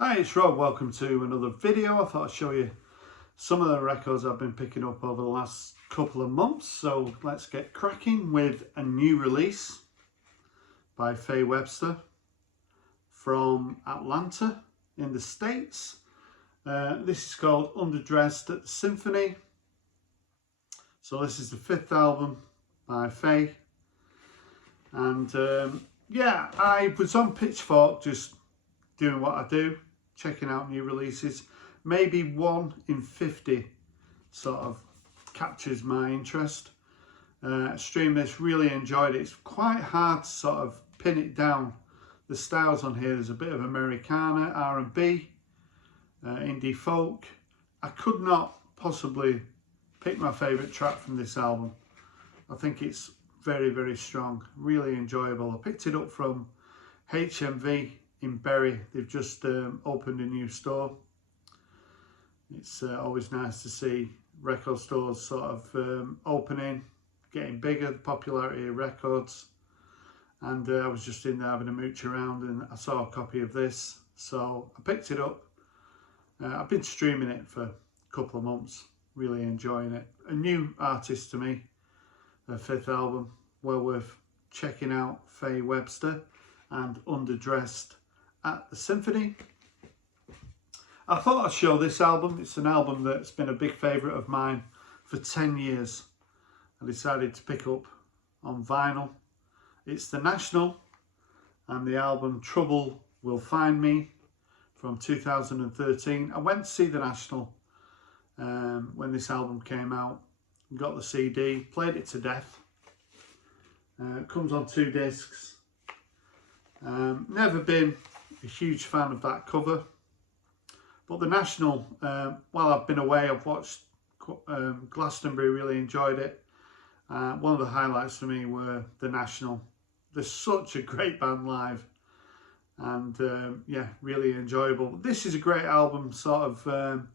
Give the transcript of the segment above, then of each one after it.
Hi, it's Rob. Welcome to another video. I thought I'd show you some of the records I've been picking up over the last couple of months. So let's get cracking with a new release by Fay Webster from Atlanta in the States. This is called Underdressed at the Symphony. So this is the 5th album by Fay. And yeah, I was on Pitchfork just doing what I do, checking out new releases. Maybe 1 in 50 sort of captures my interest. Streamed this, really enjoyed it. It's quite hard to sort of pin it down. The styles on here, there's a bit of Americana, R&B, indie folk. I could not possibly pick my favourite track from this album. I think it's very, very strong, really enjoyable. I picked it up from HMV in Bury. They've just opened a new store. It's always nice to see record stores sort of opening, getting bigger, the popularity of records. And I was just in there having a mooch around and I saw a copy of this, so I picked it up. I've been streaming it for a couple of months, really enjoying it. A new artist to me, her 5th album, well worth checking out. Fay Webster and Underdressed at the Symphony. I thought I'd show this album. It's an album that's been a big favourite of mine for 10 years. I decided to pick up on vinyl. It's The National and the album Trouble Will Find Me from 2013. I went to see The National when this album came out. Got the CD, played it to death. It comes on 2 discs. Never been a huge fan of that cover, but The National, while I've been away, I've watched Glastonbury, really enjoyed it. One of the highlights for me were The National. They're such a great band live, and yeah, really enjoyable. This is a great album, sort of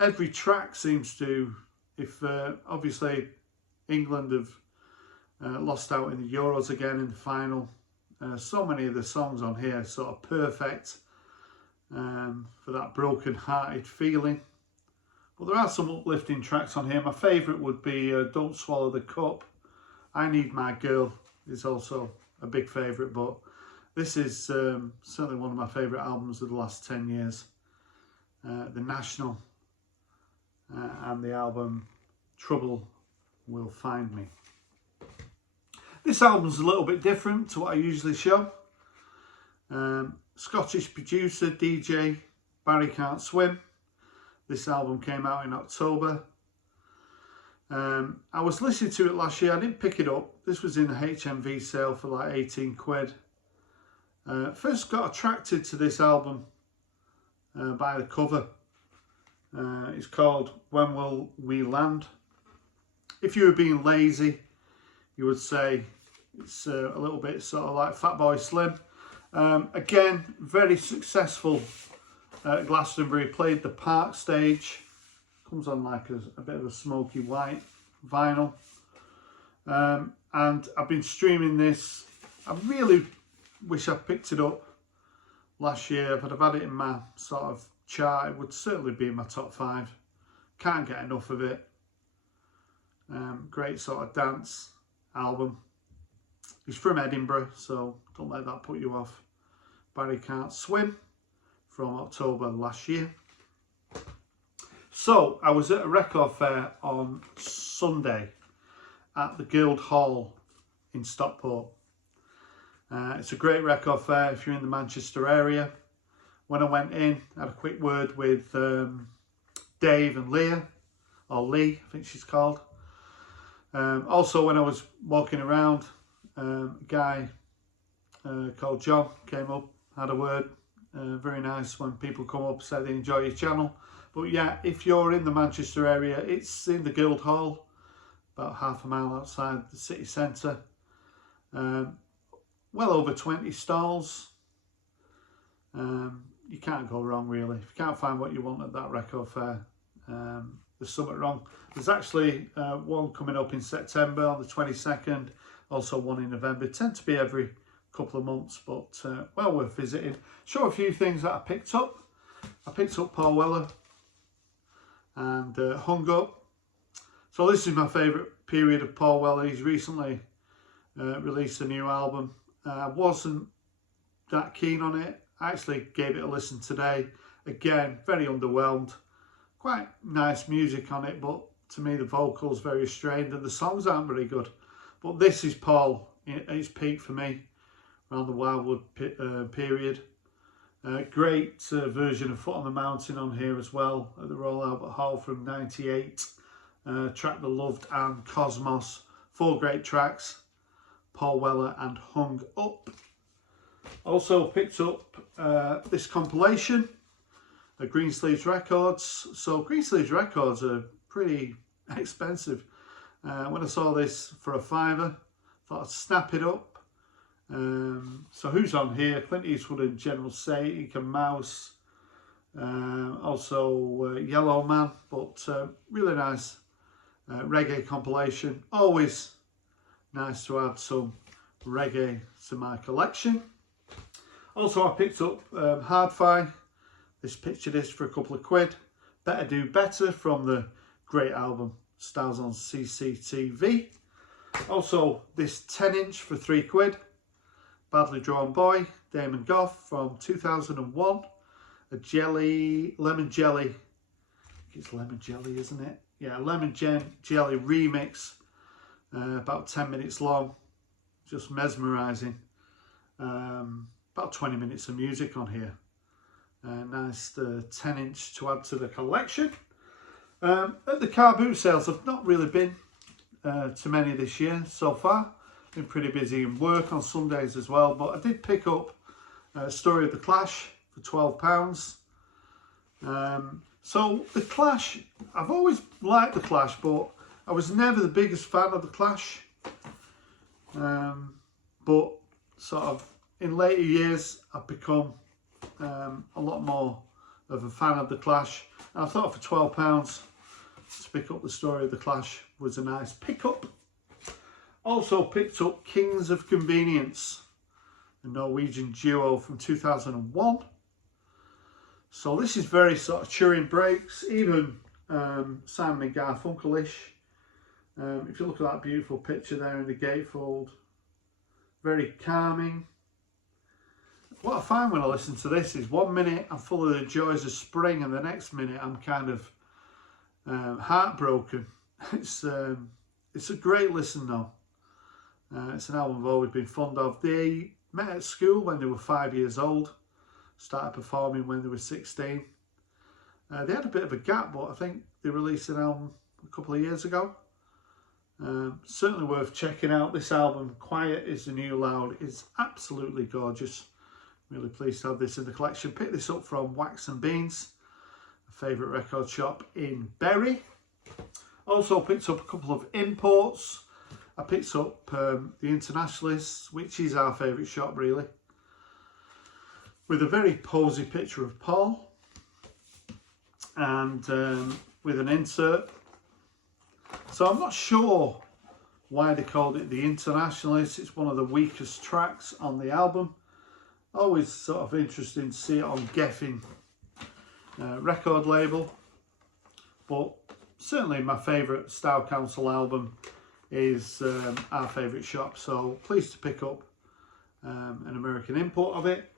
every track seems to, if obviously England have lost out in the Euros again in the final, so many of the songs on here are sort of perfect for that broken-hearted feeling. But there are some uplifting tracks on here. My favourite would be Don't Swallow the Cup. I Need My Girl is also a big favourite, but this is certainly one of my favourite albums of the last 10 years. The National and the album Trouble Will Find Me. This album's a little bit different to what I usually show. Scottish producer, DJ, Barry Can't Swim. This album came out in October. I was listening to it last year. I didn't pick it up. This was in the HMV sale for like 18 quid. First got attracted to this album by the cover. It's called When Will We Land? If you were being lazy, you would say it's a little bit sort of like Fatboy Slim. Again, very successful at Glastonbury. Played the Park stage. Comes on like a bit of a smoky white vinyl. And I've been streaming this. I really wish I picked it up last year, but I've had it in my sort of chart. It would certainly be in my top 5. Can't get enough of it. Great sort of dance album. He's from Edinburgh, so don't let that put you off. Barry Can't Swim from October last year. So I was at a record fair on Sunday at the Guildhall in Stockport. It's a great record fair if you're in the Manchester area. When I went in, I had a quick word with Dave and Leah, or Lee, I think she's called. Also, when I was walking around, a guy called John came up, had a word. Very nice when people come up, say they enjoy your channel. But yeah, if you're in the Manchester area, it's in the Guildhall, about half a mile outside the city centre. Well over 20 stalls. You can't go wrong, really. If you can't find what you want at that record fair, there's something wrong. There's actually one coming up in September on the 22nd, also one in November. Tend to be every couple of months, but well worth visiting. Show a few things that I picked up. I picked up Paul Weller and Hung Up. So this is my favourite period of Paul Weller. He's recently released a new album. I wasn't that keen on it. I actually gave it a listen today. Again, very underwhelmed. Quite nice music on it, but to me the vocals very strained and the songs aren't very good. But this is Paul at his peak for me, around the Wildwood period. Great version of Foot on the Mountain on here as well, at the Royal Albert Hall from '98. Track The Loved and Cosmos. 4 great tracks, Paul Weller and Hung Up. Also picked up this compilation, Greensleeves Records. So Greensleeves Records are pretty expensive. When I saw this for a £5, thought I'd snap it up. So who's on here? Clint Eastwood and General Satan and Mouse. Also Yellow Man, but really nice reggae compilation. Always nice to add some reggae to my collection. Also I picked up Hard-Fi, this picture disc for a couple of quid. Better Do Better from the great album Stars on CCTV. Also this 10-inch for 3 quid. Badly Drawn Boy, Damon Gough from 2001. A lemon jelly. I think it's lemon jelly, isn't it? Yeah, lemon jelly remix. About 10 minutes long. Just mesmerising. About 20 minutes of music on here. Nice 10-inch to add to the collection. At the car boot sales, I've not really been to many this year so far. Been pretty busy in work on Sundays as well, but I did pick up Story of the Clash for £12. So the Clash, I've always liked the Clash, but I was never the biggest fan of the Clash. But sort of in later years, I've become a lot more of a fan of the Clash. And I thought for £12 to pick up the Story of the Clash was a nice pickup. Also picked up Kings of Convenience, a Norwegian duo from 2001. So this is very sort of Turing breaks, even Simon and Garfunkel-ish. If you look at that beautiful picture there in the gatefold, very calming. What I find when I listen to this is 1 minute I'm full of the joys of spring and the next minute I'm kind of heartbroken. It's a great listen though. It's an album I've always been fond of. They met at school when they were 5 years old, started performing when they were 16. They had a bit of a gap, but I think they released an album a couple of years ago. Certainly worth checking out. This album, Quiet is the New Loud, is absolutely gorgeous. Really pleased to have this in the collection. Picked this up from Wax and Beans, a favourite record shop in Bury. Also picked up a couple of imports. I picked up The Internationalists, which is our favourite shop really, with a very posy picture of Paul and with an insert. So I'm not sure why they called it The Internationalists. It's one of the weakest tracks on the album. Always sort of interesting to see it on Geffen record label. But certainly my favourite Style Council album is our favourite shop. So pleased to pick up an American import of it.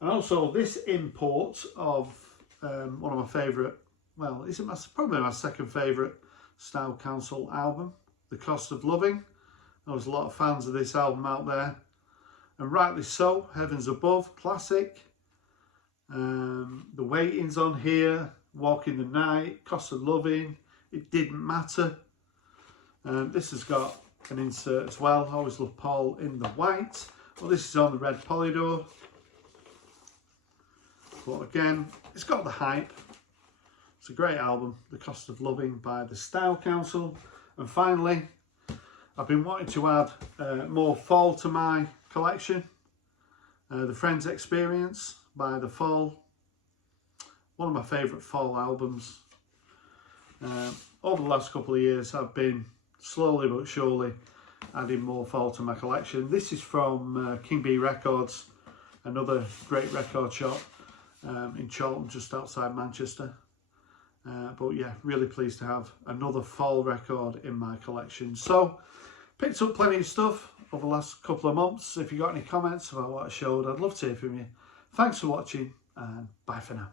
And also this import of one of my favourite, well, probably my second favourite Style Council album, The Cost of Loving. There's a lot of fans of this album out there, and rightly so. Heavens Above, classic. The Waiting's on here, Walking the Night, Cost of Loving, It Didn't Matter. This has got an insert as well. I always love Paul in the white. Well, this is on the red Polydor. But again, it's got the hype. It's a great album, The Cost of Loving by the Style Council. And finally, I've been wanting to add more fall to my collection. The Friends Experience by The Fall. One of my favourite fall albums. Over the last couple of years, I've been slowly but surely adding more fall to my collection. This is from King B Records, another great record shop in Chorlton, just outside Manchester. But yeah, really pleased to have another fall record in my collection. So, picked up plenty of stuff over the last couple of months. If you got any comments about what I showed, I'd love to hear from you. Thanks for watching, and bye for now.